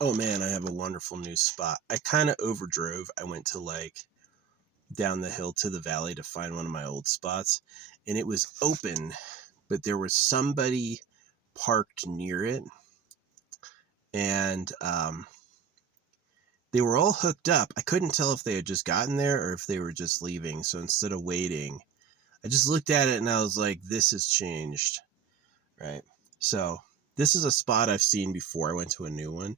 Oh man, I have a wonderful new spot. I kind of overdrove. I went to like down the hill to the valley to find one of my old spots, and it was open, but there was somebody parked near it, and they were all hooked up. I couldn't tell if they had just gotten there or if they were just leaving. So instead of waiting, I just looked at it and I was like, this has changed, right? So this is a spot I've seen before. I went to a new one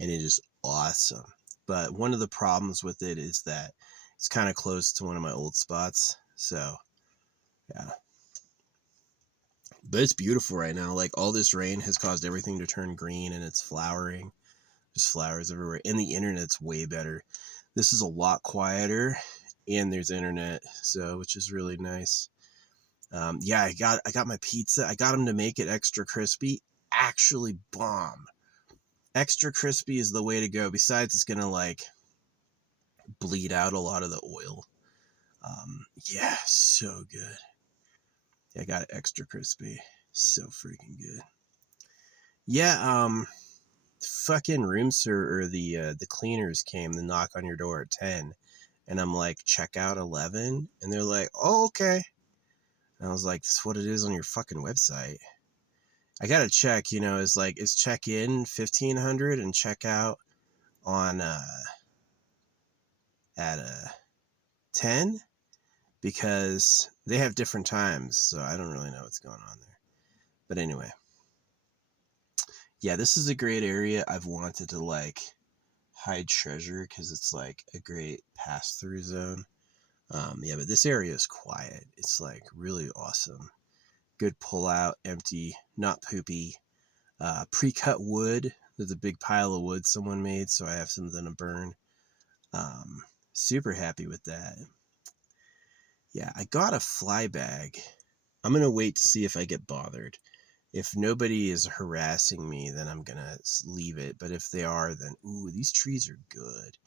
and it is awesome. But one of the problems with it is that it's kind of close to one of my old spots. So yeah, but it's beautiful right now. Like all this rain has caused everything to turn green and it's flowering. There's flowers everywhere and the internet's way better. This is a lot quieter and there's internet, so which is really nice. Yeah, I got my pizza. I got them to make it extra crispy. Actually, bomb. Extra crispy is the way to go. Besides, it's gonna like bleed out a lot of the oil. Yeah, so good. Yeah, I got it extra crispy. So freaking good. Yeah, fucking room service or the cleaners came to knock on your door at 10, and I'm like, check out 11, and they're like, oh, okay. And I was like, that's what it is on your fucking website. I gotta check, is like, is check in 1500 and check out on at 10, because they have different times, so I don't really know what's going on there. But anyway, yeah, this is a great area. I've wanted to like hide treasure because it's like a great pass through zone. Yeah, but this area is quiet. It's like really awesome. Good pull out, empty, not poopy. Pre-cut wood. There's a big pile of wood someone made, so I have something to burn. Um, Super happy with that. Yeah, I got a fly bag. I'm gonna wait to see if I get bothered. If nobody is harassing me, then I'm gonna leave it. But if they are, then ooh, these trees are good.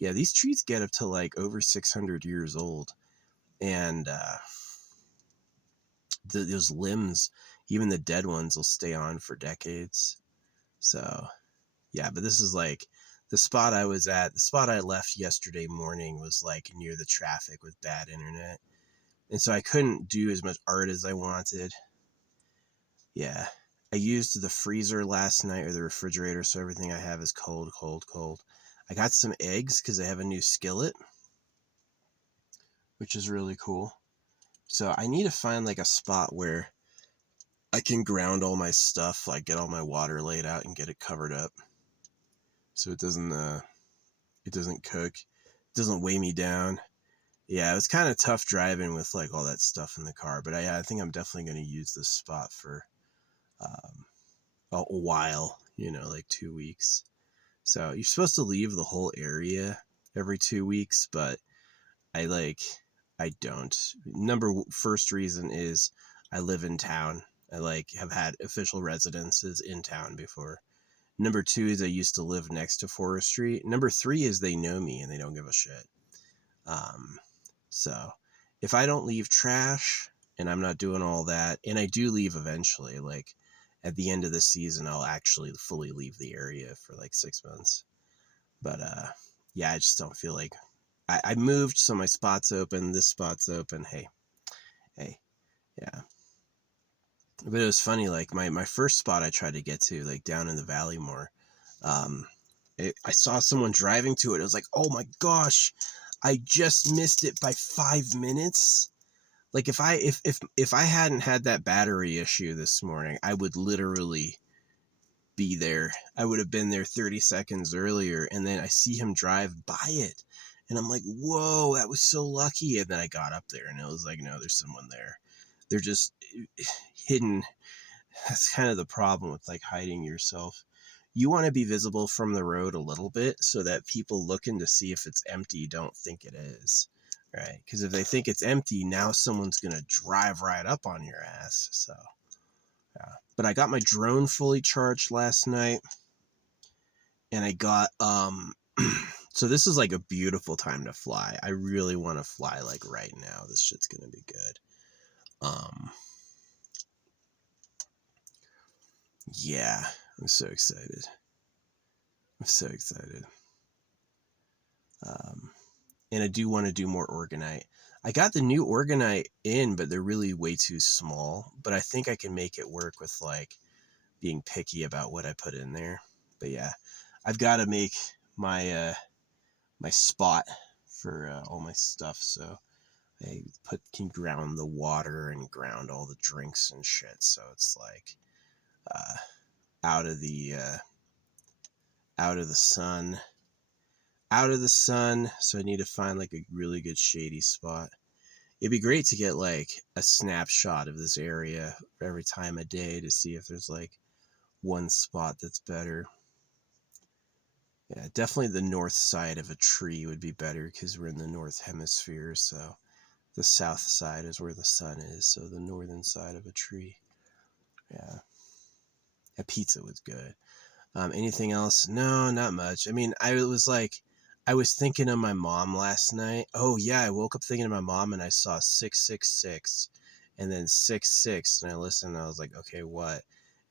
Yeah, these trees get up to like over 600 years old, and those limbs, even the dead ones, will stay on for decades. So yeah, but this is like the spot I was at. The spot I left yesterday morning was like near the traffic with bad internet, and so I couldn't do as much art as I wanted. Yeah, I used the freezer last night, or the refrigerator, so everything I have is cold, cold, cold. I got some eggs because I have a new skillet, which is really cool. So I need to find like a spot where I can ground all my stuff, like get all my water laid out and get it covered up, so it doesn't cook, it doesn't weigh me down. Yeah, it was kind of tough driving with like all that stuff in the car, but I think I'm definitely going to use this spot for um, a while, like 2 weeks. So you're supposed to leave the whole area every 2 weeks, but I like, I don't. First reason is I live in town. I like have had official residences in town before. Number two is I used to live next to Forest Street. Number three is they know me and they don't give a shit. Um, so if I don't leave trash and I'm not doing all that, and I do leave eventually, like at the end of the season, I'll actually fully leave the area for like 6 months. But yeah, I just don't feel like I moved, so my spot's open. This spot's open. Hey, yeah. But it was funny, like my first spot I tried to get to, like down in the valley more. Um, I saw someone driving to it. It was like, oh my gosh, I just missed it by 5 minutes. Like if I hadn't had that battery issue this morning, I would literally be there. I would have been there 30 seconds earlier, and then I see him drive by it. And I'm like, whoa, that was so lucky. And then I got up there and it was like, no, there's someone there. They're just hidden. That's kind of the problem with like hiding yourself. You want to be visible from the road a little bit so that people looking to see if it's empty don't think it is, right? Because if they think it's empty, now someone's going to drive right up on your ass. So, yeah. But I got my drone fully charged last night, and I got, so this is like a beautiful time to fly. I really want to fly like right now. This shit's going to be good. Yeah, I'm so excited. I'm so excited. And I do want to do more Orgonite. I got the new Orgonite in, but they're really way too small. But I think I can make it work with like being picky about what I put in there. But yeah, I've got to make my my spot for all my stuff, so I can ground the water and ground all the drinks and shit. So it's like uh, out of the out of the sun, out of the sun. So I need to find like a really good shady spot. It'd be great to get like a snapshot of this area every time of day to see if there's like one spot that's better. Yeah, definitely the north side of a tree would be better because we're in the north hemisphere. So the south side is where the sun is. So the northern side of a tree. Yeah. That pizza was good. Anything else? No, not much. I mean, I was thinking of my mom last night. Oh yeah, I woke up thinking of my mom and I saw 666 and then 66 and I listened and I was like, okay, what?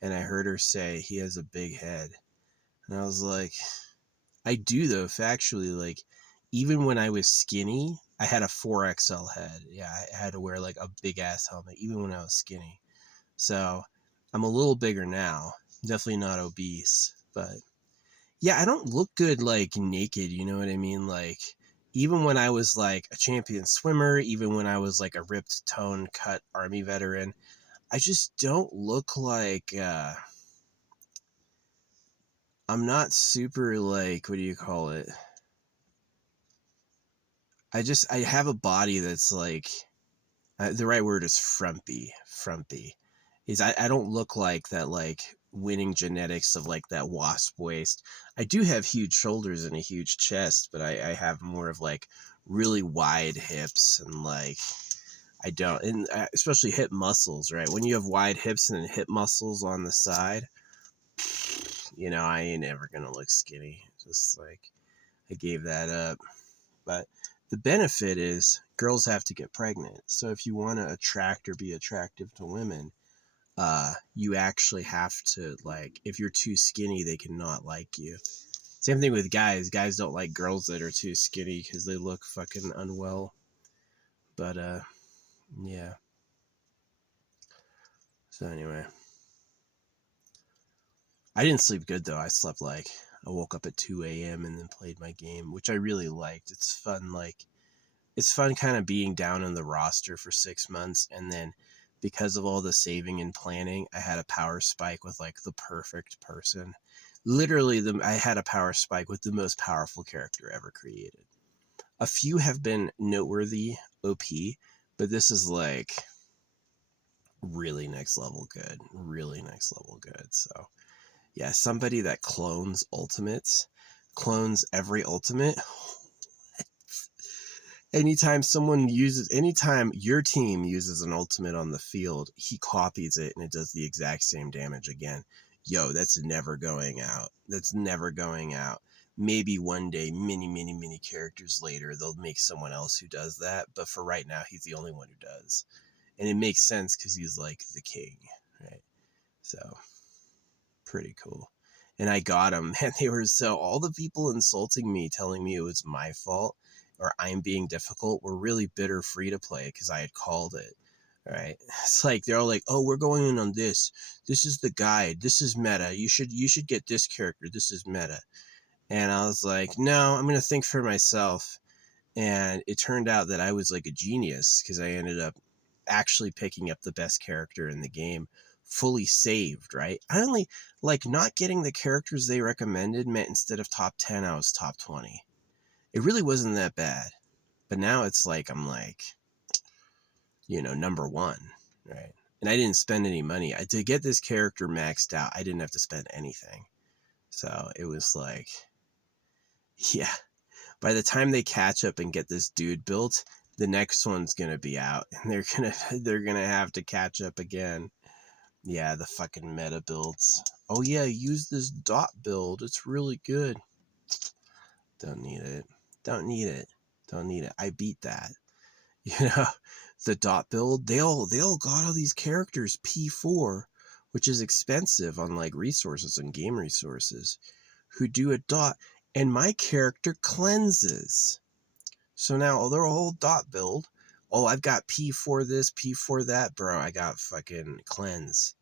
And I heard her say he has a big head. And I was like, I do though, factually, like even when I was skinny, I had a 4XL head. Yeah, I had to wear like a big ass helmet even when I was skinny. So, I'm a little bigger now. Definitely not obese, but yeah, I don't look good like naked, you know what I mean? Like even when I was like a champion swimmer, even when I was like a ripped tone cut army veteran, I just don't look like I'm not super like what do you call it? I have a body that's like the right word is frumpy. Frumpy is I don't look like that like winning genetics of like that wasp waist. I do have huge shoulders and a huge chest, but I have more of like really wide hips and like I don't, and especially hip muscles, right? When you have wide hips and then hip muscles on the side, you know, I ain't ever gonna look skinny. Just like I gave that up. But the benefit is girls have to get pregnant. So if you want to attract or be attractive to women, you actually have to like if you're too skinny, they cannot like you. Same thing with guys. Guys don't like girls that are too skinny because they look fucking unwell. But yeah. So anyway, I didn't sleep good though. I slept like I woke up at 2 a.m. and then played my game, which I really liked. It's fun, like it's fun kind of being down in the roster for 6 months and then because of all the saving and planning, I had a power spike with like the perfect person. Literally, I had a power spike with the most powerful character ever created. A few have been noteworthy OP, but this is like really next level good. Really next level good. So yeah, somebody that clones ultimates, clones every ultimate. Anytime your team uses an ultimate on the field, he copies it and it does the exact same damage again. Yo, that's never going out. That's never going out. Maybe one day, many characters later, they'll make someone else who does that. But for right now, he's the only one who does. And it makes sense because he's like the king, right? So, pretty cool. And I got him. And they were all the people insulting me, telling me it was my fault or I'm being difficult were really bitter free to play because I had called it. Right? It's like they're all like, "Oh, we're going in on this. This is the guide. This is meta. You should get this character. This is meta." And I was like, "No, I'm gonna think for myself." And it turned out that I was like a genius because I ended up actually picking up the best character in the game, fully saved. Right? I only like not getting the characters they recommended meant instead of top 10, I was top 20. It really wasn't that bad. But now it's like I'm like, number one, right? And I didn't spend any money. To get this character maxed out, I didn't have to spend anything. So it was like, yeah. By the time they catch up and get this dude built, the next one's gonna be out, and they're gonna have to catch up again. Yeah, the fucking meta builds. Oh yeah, use this dot build. It's really good. Don't need it. Don't need it. Don't need it. I beat that. You know, the dot build, they all got all these characters P4, which is expensive on like resources and game resources. who do a dot, and my character cleanses. So now their whole dot build, oh, I've got P for this, P for that, bro. I got fucking cleanse.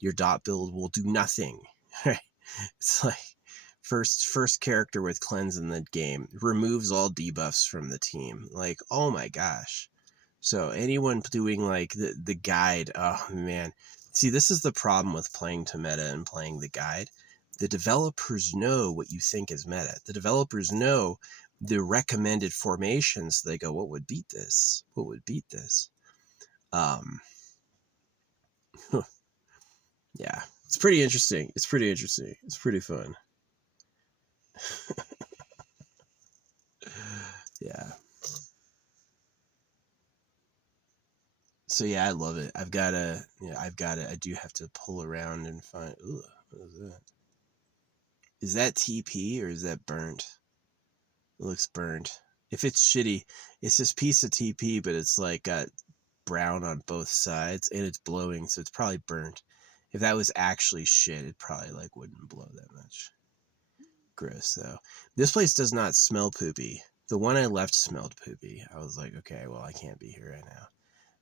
Your dot build will do nothing. It's like first character with cleanse in the game removes all debuffs from the team. Like, oh my gosh. So anyone doing like the guide, oh man. See, this is the problem with playing to meta and playing the guide. The developers know what you think is meta. The developers know the recommended formations. They go, what would beat this? What would beat this? Yeah, it's pretty interesting. It's pretty interesting. It's pretty fun. Yeah. So yeah, I love it. I do have to pull around and find, ooh, what is that? Is that TP or is that burnt? It looks burnt. If it's shitty, it's this piece of TP, but it's like got brown on both sides and it's blowing, so it's probably burnt. If that was actually shit, it probably like wouldn't blow that much. Gross though. This place does not smell poopy. The one I left smelled poopy. I was like, okay, well, I can't be here right now.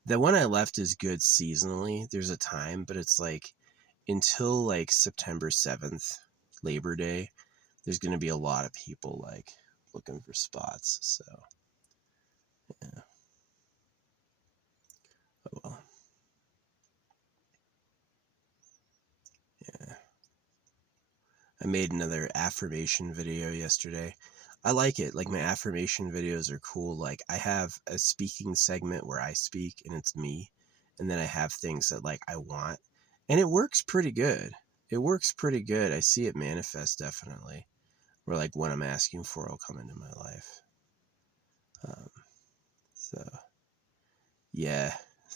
The one I left is good seasonally. There's a time, but it's like until like September 7th, Labor Day, there's going to be a lot of people like looking for spots. So, yeah. Oh well. Yeah. I made another affirmation video yesterday. I like it. Like, my affirmation videos are cool. Like, I have a speaking segment where I speak and it's me. And then I have things that like I want. And it works pretty good. It works pretty good. I see it manifest definitely. Where like what I'm asking for will come into my life. So yeah.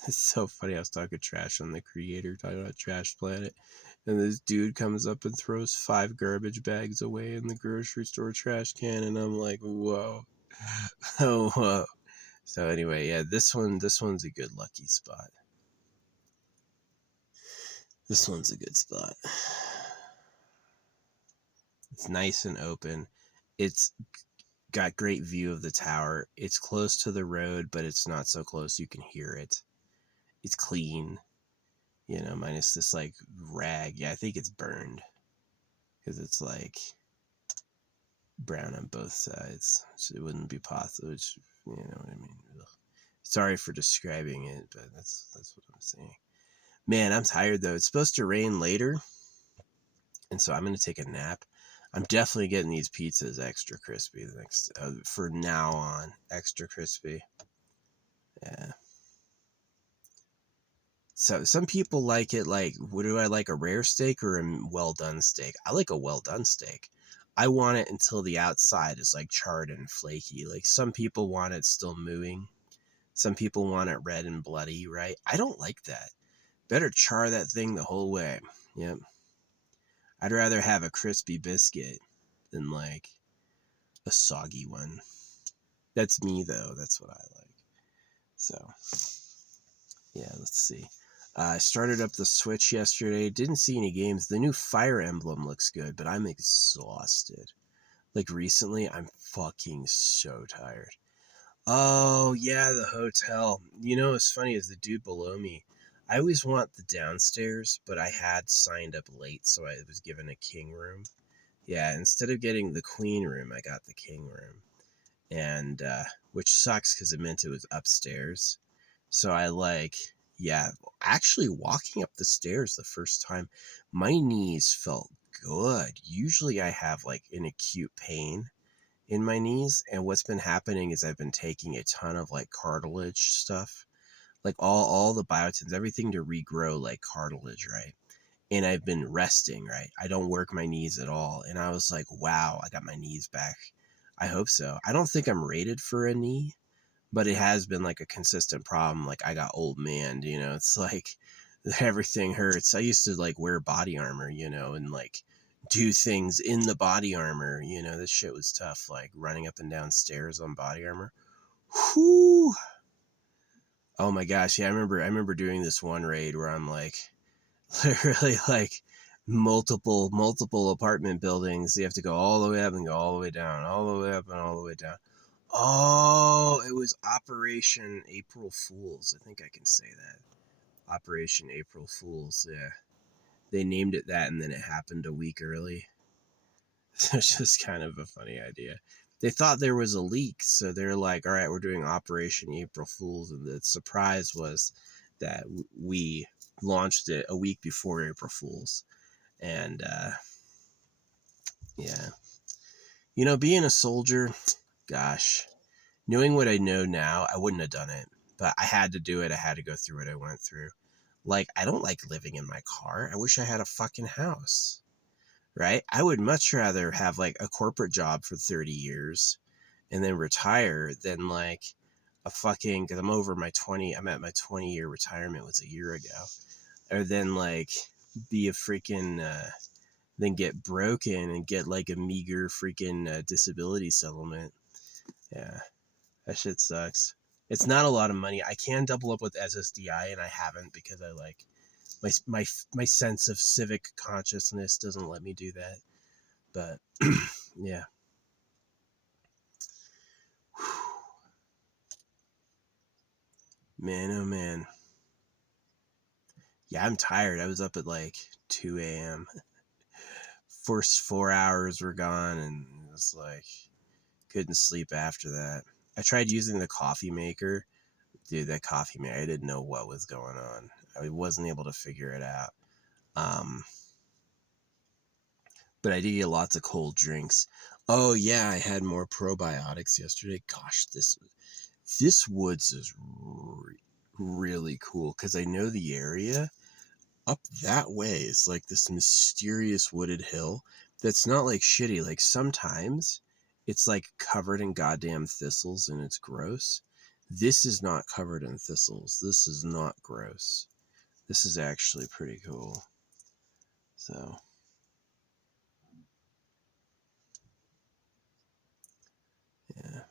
It's so funny. I was talking trash on the creator, talking about Trash Planet. And this dude comes up and throws 5 garbage bags away in the grocery store trash can, and I'm like, whoa. Oh, whoa. So anyway, yeah, this one's a good lucky spot. This one's a good spot. It's nice and open. It's got great view of the tower. It's close to the road, but it's not so close you can hear it. It's clean, minus this like rag. Yeah, I think it's burned because it's like brown on both sides. So it wouldn't be possible. Which, you know what I mean? Ugh. Sorry for describing it, but that's what I'm saying. Man, I'm tired though. It's supposed to rain later, and so I'm gonna take a nap. I'm definitely getting these pizzas extra crispy for now on. Extra crispy. Yeah. So some people like it like, what do I like, a rare steak or a well done steak? I like a well done steak. I want it until the outside is like charred and flaky. Like, some people want it still mooing. Some people want it red and bloody, right? I don't like that. Better char that thing the whole way. Yep. I'd rather have a crispy biscuit than like a soggy one. That's me though. That's what I like. So yeah, let's see. I started up the Switch yesterday. Didn't see any games. The new Fire Emblem looks good, but I'm exhausted. Like, recently, I'm fucking so tired. Oh, yeah, the hotel. What's funny is the dude below me, I always want the downstairs, but I had signed up late, so I was given a king room. Yeah, instead of getting the queen room, I got the king room. And, which sucks because it meant it was upstairs. So actually walking up the stairs the first time, my knees felt good. Usually I have like an acute pain in my knees, and what's been happening is I've been taking a ton of like cartilage stuff, like all the biotins, everything to regrow like cartilage, right? And I've been resting, right? I don't work my knees at all. And I was like, wow, I got my knees back. I hope so. I don't think I'm rated for a knee, but it has been like a consistent problem. Like, I got old man, it's like everything hurts. I used to like wear body armor, and like do things in the body armor. This shit was tough, like running up and down stairs on body armor. Whew. Oh my gosh. Yeah, I remember doing this one raid where I'm like literally like multiple apartment buildings. You have to go all the way up and go all the way down, all the way up and all the way down. Oh, it was Operation April Fools. I think I can say that. Operation April Fools, yeah. They named it that, and then it happened a week early. It's just kind of a funny idea. They thought there was a leak, so they're like, all right, we're doing Operation April Fools, and the surprise was that we launched it a week before April Fools. And, yeah. You know, being a soldier, gosh, knowing what I know now, I wouldn't have done it. But I had to do it. I had to go through what I went through. Like, I don't like living in my car. I wish I had a fucking house. Right? I would much rather have like a corporate job for 30 years and then retire than like a fucking, because I'm at my 20-year retirement was a year ago. Or then like be a freaking, then get broken and get like a meager freaking disability settlement. Yeah, that shit sucks. It's not a lot of money. I can double up with SSDI and I haven't because I like my sense of civic consciousness doesn't let me do that. But yeah. Man, oh man. Yeah, I'm tired. I was up at like 2 a.m. First 4 hours were gone and it was like couldn't sleep after that. I tried using the coffee maker. Dude, that coffee maker, I didn't know what was going on. I wasn't able to figure it out. But I did get lots of cold drinks. Oh yeah, I had more probiotics yesterday. Gosh, this woods is really cool because I know the area up that way is like this mysterious wooded hill that's not like shitty. Like sometimes it's like covered in goddamn thistles and it's gross. This is not covered in thistles. This is not gross. This is actually pretty cool. So yeah.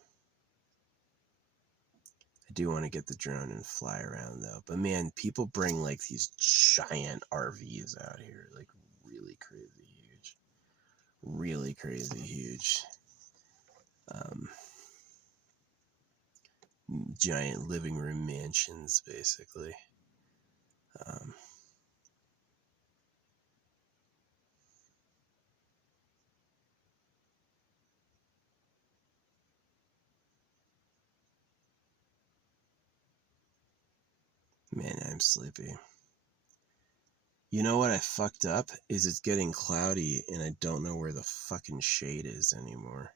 I do want to get the drone and fly around though. But man, people bring like these giant RVs out here, like really crazy huge. Really crazy huge. Giant living room mansions, basically. Um, Man, I'm sleepy. You know what I fucked up? Is it's getting cloudy and I don't know where the fucking shade is anymore.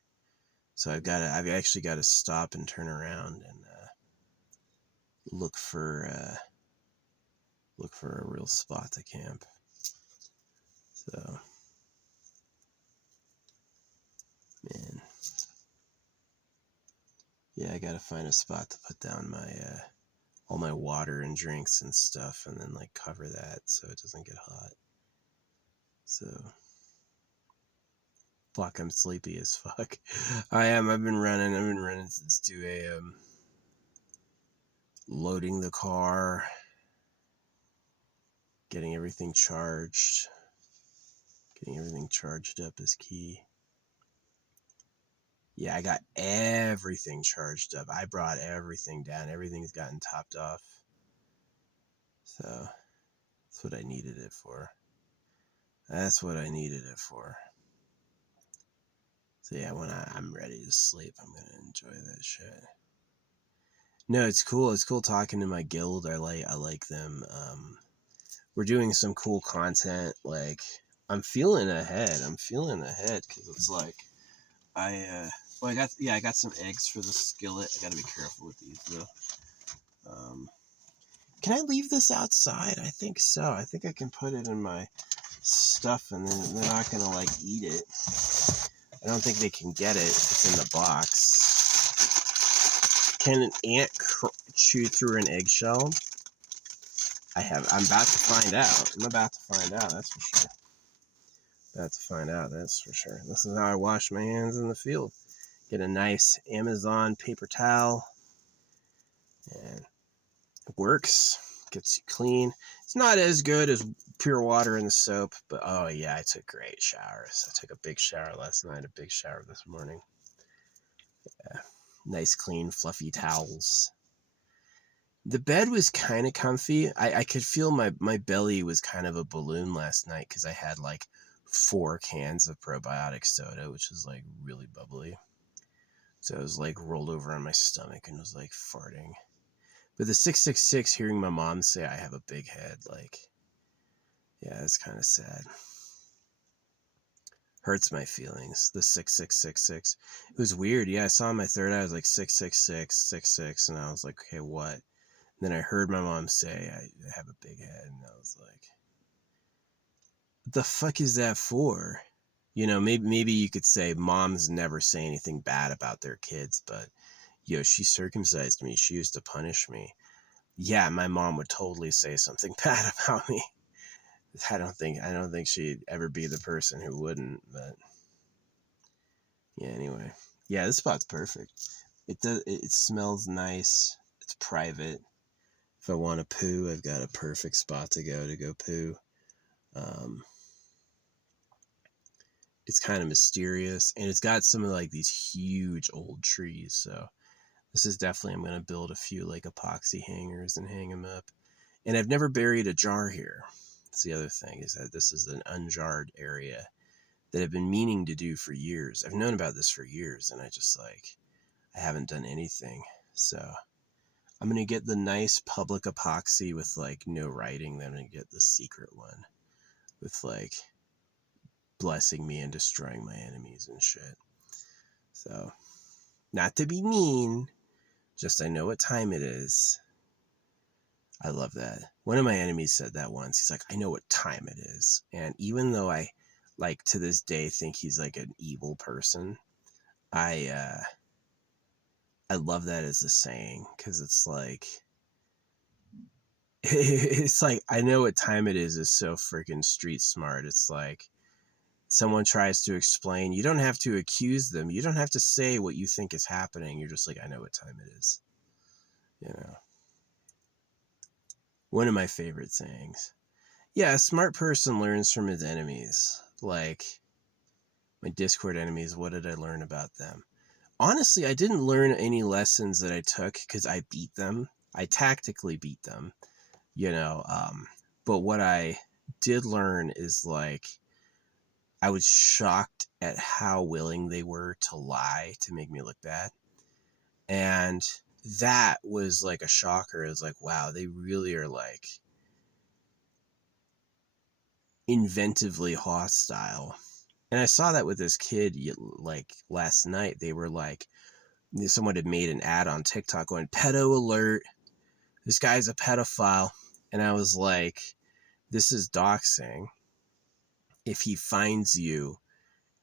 So I've actually got to stop and turn around and look for a real spot to camp. So, man, yeah, I gotta find a spot to put down my all my water and drinks and stuff, and then like cover that so it doesn't get hot. So, fuck, I'm sleepy as fuck. I am. I've been running since 2 a.m. Loading the car, getting everything charged. Getting everything charged up is key. Yeah, I got everything charged up. I brought everything down. Everything's gotten topped off. So that's what I needed it for. That's what I needed it for. So yeah, when I'm ready to sleep, I'm gonna enjoy that shit. No, it's cool. It's cool talking to my guild. I like them. We're doing some cool content. Like I'm feeling ahead. Because it's like I got some eggs for the skillet. I gotta be careful with these though. Can I leave this outside? I think so. I think I can put it in my stuff and then they're not gonna like eat it. I don't think they can get it. It's in the box. Can an ant chew through an eggshell? I'm about to find out. That's for sure. This is how I wash my hands in the field. Get a nice Amazon paper towel. And it works. Gets you clean. It's not as good as pure water in the soap, but oh yeah, I took great showers. I took a big shower last night, a big shower this morning. Yeah. Nice, clean, fluffy towels. The bed was kind of comfy. I could feel my belly was kind of a balloon last night because I had like 4 cans of probiotic soda, which was like really bubbly. So I was like rolled over on my stomach and was like farting. But the 666, hearing my mom say I have a big head, like, yeah, it's kind of sad. Hurts my feelings. The 6666. It was weird. Yeah, I saw my third eye. I was like 666, 66, and I was like, okay, what? And then I heard my mom say I have a big head, and I was like, what the fuck is that for? You know, maybe you could say moms never say anything bad about their kids, but yo, she circumcised me. She used to punish me. Yeah, my mom would totally say something bad about me. I don't think she'd ever be the person who wouldn't, but yeah, anyway. Yeah, this spot's perfect. It smells nice. It's private. If I want to poo, I've got a perfect spot to go poo. It's kind of mysterious, and it's got some of like these huge old trees, so this is definitely, I'm going to build a few like epoxy hangers and hang them up. And I've never buried a jar here. That's the other thing, is that this is an unjarred area that I've been meaning to do for years. I've known about this for years, and I haven't done anything. So I'm going to get the nice public epoxy with like no writing. Then I'm going to get the secret one with like blessing me and destroying my enemies and shit. So, not to be mean, just I know what time it is. I love that. One of my enemies said that once. He's like, I know what time it is. And even though I, like, to this day think he's like an evil person, I love that as a saying, because it's like, I know what time it is so freaking street smart. It's like, someone tries to explain, you don't have to accuse them. You don't have to say what you think is happening. You're just like, I know what time it is. You know? One of my favorite sayings. Yeah, a smart person learns from his enemies. Like, my Discord enemies, what did I learn about them? Honestly, I didn't learn any lessons that I took because I beat them. I tactically beat them, you know. But what I did learn is like, I was shocked at how willing they were to lie to make me look bad. And that was like a shocker. It was like, wow, they really are like inventively hostile. And I saw that with this kid like last night. They were like, someone had made an ad on TikTok going, pedo alert, this guy's a pedophile. And I was like, this is doxing. If he finds you,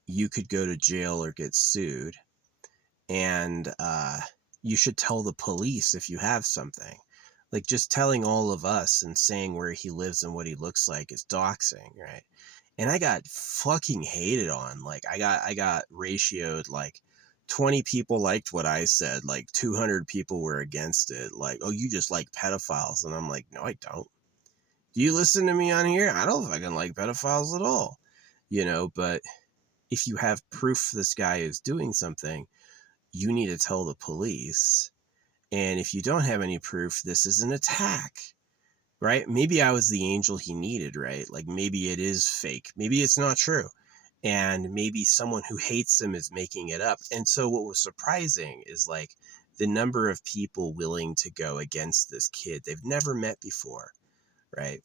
you could go to jail or get sued. And you should tell the police if you have something. Like, just telling all of us and saying where he lives and what he looks like is doxing, right? And I got fucking hated on. Like, I got ratioed, like 20 people liked what I said, like 200 people were against it. Like, oh, you just like pedophiles. And I'm like, no, I don't. Do you listen to me on here? I don't fucking like pedophiles at all. You know, but if you have proof this guy is doing something, you need to tell the police. And if you don't have any proof, this is an attack, right? Maybe I was the angel he needed, right? Like, maybe it is fake. Maybe it's not true. And maybe someone who hates him is making it up. And so what was surprising is like the number of people willing to go against this kid they've never met before, right?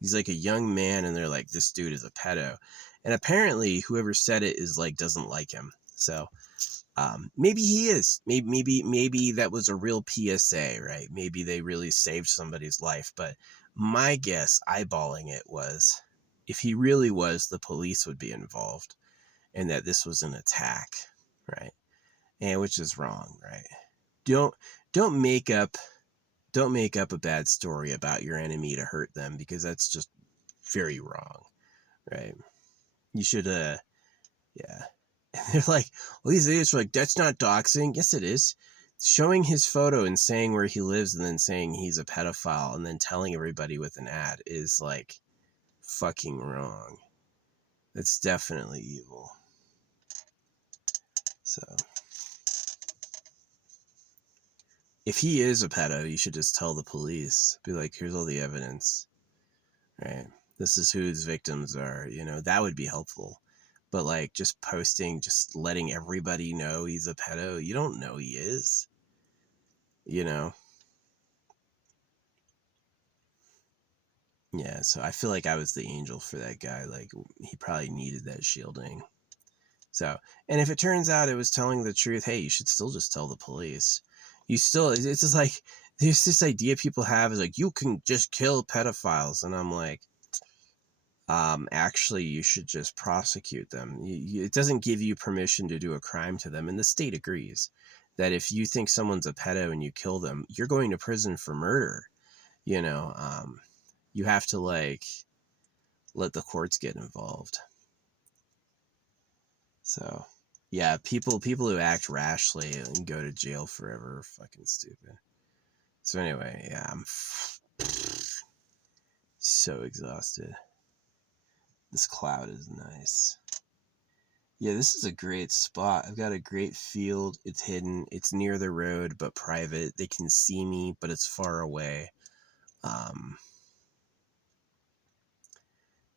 He's like a young man and they're like, this dude is a pedo. And apparently whoever said it is like, doesn't like him. So maybe he is. Maybe that was a real PSA, right? Maybe they really saved somebody's life. But my guess, eyeballing it, was if he really was, the police would be involved, and that this was an attack, right? And which is wrong, right? Don't make up a bad story about your enemy to hurt them, because that's just very wrong, right? You should yeah. And they're like, well, these idiots are like, that's not doxing. Yes, it is. showing his photo and saying where he lives and then saying he's a pedophile and then telling everybody with an ad is like fucking wrong. That's definitely evil. So if he is a pedo, you should just tell the police. Be like, here's all the evidence, right? This is who his victims are, you know, that would be helpful. But like just posting, just letting everybody know he's a pedo, you don't know he is, you know? Yeah, so I feel like I was the angel for that guy. Like, he probably needed that shielding. So, and if it turns out it was telling the truth, hey, you should still just tell the police. You still, it's just like, there's this idea people have is like, you can just kill pedophiles. And I'm like, actually, you should just prosecute them. It doesn't give you permission to do a crime to them. And the state agrees that if you think someone's a pedo and you kill them, you're going to prison for murder. You know, you have to like let the courts get involved. So yeah, people who act rashly and go to jail forever are fucking stupid. So anyway, yeah, I'm so exhausted. This cloud is nice. Yeah, this is a great spot. I've got a great field. It's hidden. It's near the road, but private. They can see me, but it's far away.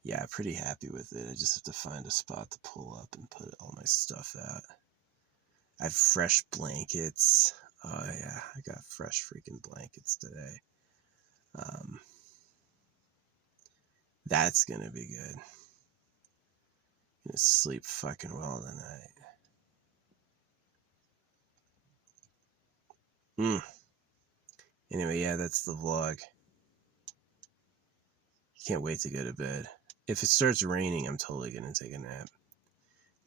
Yeah, pretty happy with it. I just have to find a spot to pull up and put all my stuff out. I have fresh blankets. Oh yeah, I got fresh freaking blankets today. That's gonna be good. Gonna sleep fucking well tonight. Anyway, yeah, that's the vlog. Can't wait to go to bed. If it starts raining, I'm totally gonna take a nap.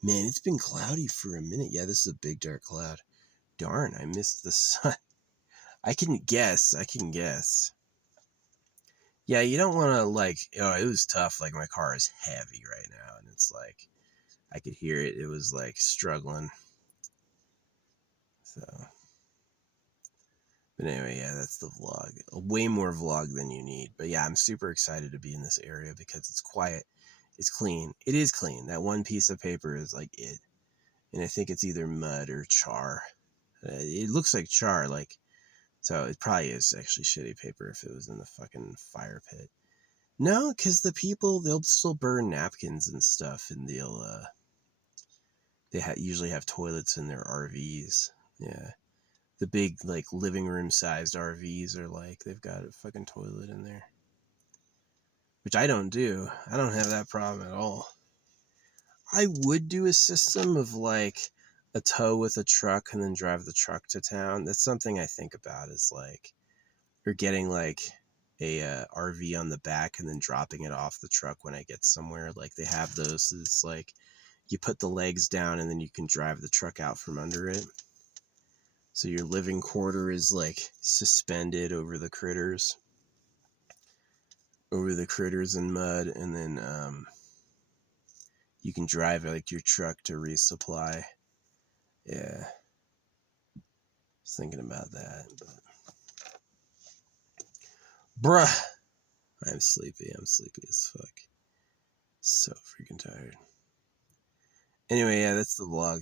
Man, it's been cloudy for a minute. Yeah, this is a big dark cloud. Darn, I missed the sun. I can guess. Yeah, you don't want to like, oh, it was tough. Like my car is heavy right now and it's like, I could hear it. It was like struggling. So, but anyway, yeah, that's the vlog. Way more vlog than you need. But yeah, I'm super excited to be in this area because it's quiet. It's clean. It is clean. That one piece of paper is like it. And I think it's either mud or char. It looks like char, like, so it probably is actually shitty paper if it was in the fucking fire pit. No, because the people, they'll still burn napkins and stuff, and they usually have toilets in their RVs. Yeah. The big, like, living room sized RVs are like, they've got a fucking toilet in there. Which I don't do. I don't have that problem at all. I would do a system of like a tow with a truck and then drive the truck to town. That's something I think about, is like, or getting like a RV on the back and then dropping it off the truck when I get somewhere. Like they have those. So it's like you put the legs down and then you can drive the truck out from under it. So your living quarter is like suspended over the critters in mud, and then you can drive like your truck to resupply. Yeah, just thinking about that. But bruh, I'm sleepy as fuck. So freaking tired. Anyway, yeah, that's the vlog.